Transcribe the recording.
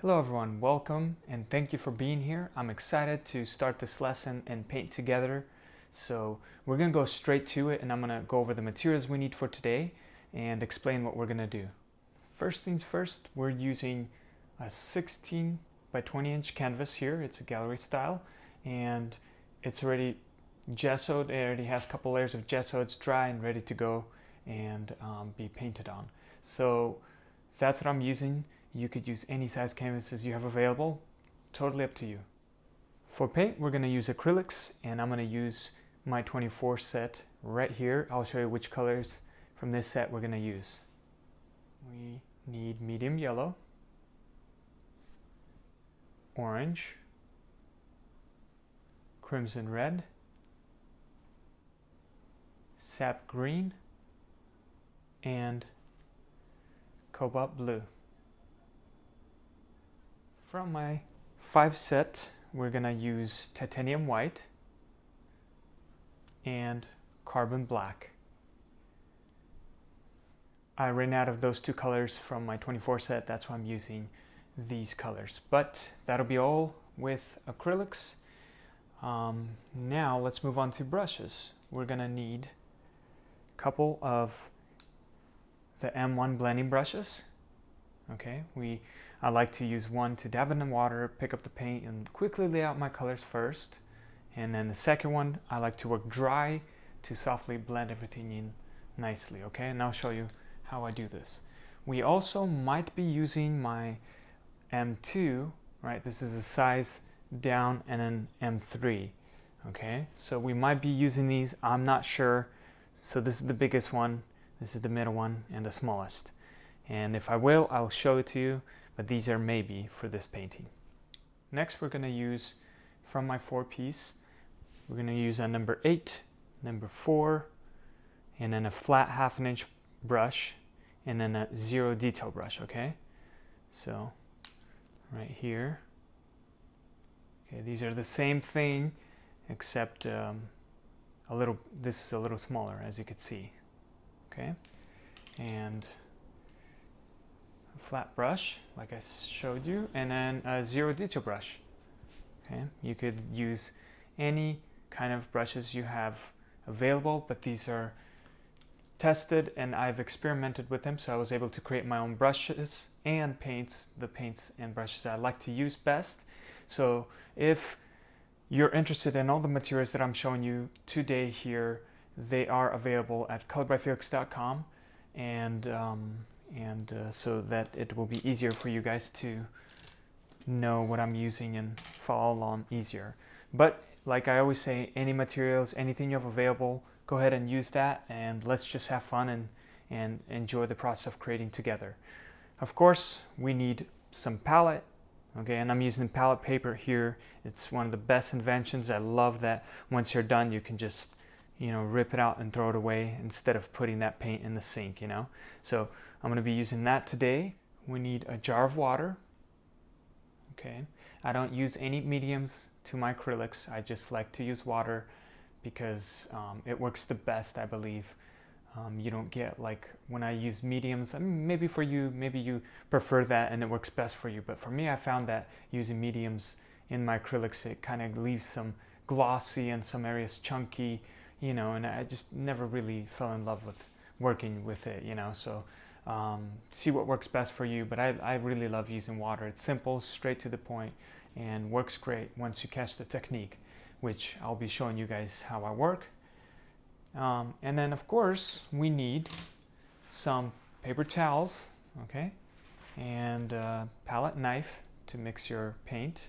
Hello everyone, welcome and thank you for being here. I'm excited to start this lesson and paint together. So we're going to go straight to it and I'm going to go over the materials we need for today and explain what we're going to do. First things first, we're using a 16 by 20 inch canvas here. It's a gallery style and it's already gessoed. It already has a couple layers of gesso. It's dry and ready to go and be painted on. So that's what I'm using. You could use any size canvases you have available, totally up to you. For paint, we're going to use acrylics, and I'm going to use my 24 set right here. I'll show you which colors from this set we're going to use. We need medium yellow, orange, crimson red, sap green, and cobalt blue. From my 5 set, we're going to use titanium white and carbon black. I ran out of those two colors from my 24 set, that's why I'm using these colors. But that'll be all with acrylics. Now let's move on to brushes. We're going to need a couple of the M1 blending brushes. Okay, I like to use one to dab in the water, pick up the paint, and quickly lay out my colors first. And then the second one, I like to work dry to softly blend everything in nicely, okay? And I'll show you how I do this. We also might be using my M2, right? This is a size down and an M3, okay? So we might be using these, I'm not sure. So this is the biggest one, this is the middle one, and the smallest. And if I will, I'll show it to you, but these are maybe for this painting. Next, we're going to use, from my 4-piece, we're going to use a number 8, number 4, and then a flat 1/2 inch brush, and then a 0 detail brush, okay? So, right here. Okay, these are the same thing, except this is a little smaller, as you can see, okay? And flat brush like I showed you, and then a 0 detail brush. Okay, you could use any kind of brushes you have available, but these are tested and I've experimented with them, so I was able to create my own brushes and paints, the paints and brushes I like to use best. So if you're interested in all the materials that I'm showing you today here, they are available at ColorByFeliks.com, and so that it will be easier for you guys to know what I'm using and follow along easier. But like I always say, any materials, anything you have available, go ahead and use that, and let's just have fun and enjoy the process of creating together. Of course, we need some palette, okay, and I'm using palette paper here. It's one of the best inventions. I love that once you're done, you can just, you know, rip it out and throw it away instead of putting that paint in the sink, you know. So I'm going to be using that today. We need a jar of water. Okay, I don't use any mediums to my acrylics. I just like to use water because it works the best, I believe. You don't get, like, when I use mediums, I mean, maybe for you, maybe you prefer that and it works best for you. But for me, I found that using mediums in my acrylics, it kind of leaves some glossy and some areas chunky, you know, and I just never really fell in love with working with it, you know. So see what works best for you, but I really love using water. It's simple, straight to the point, and works great once you catch the technique, which I'll be showing you guys how I work. And then of course we need some paper towels, okay, and a palette knife to mix your paint.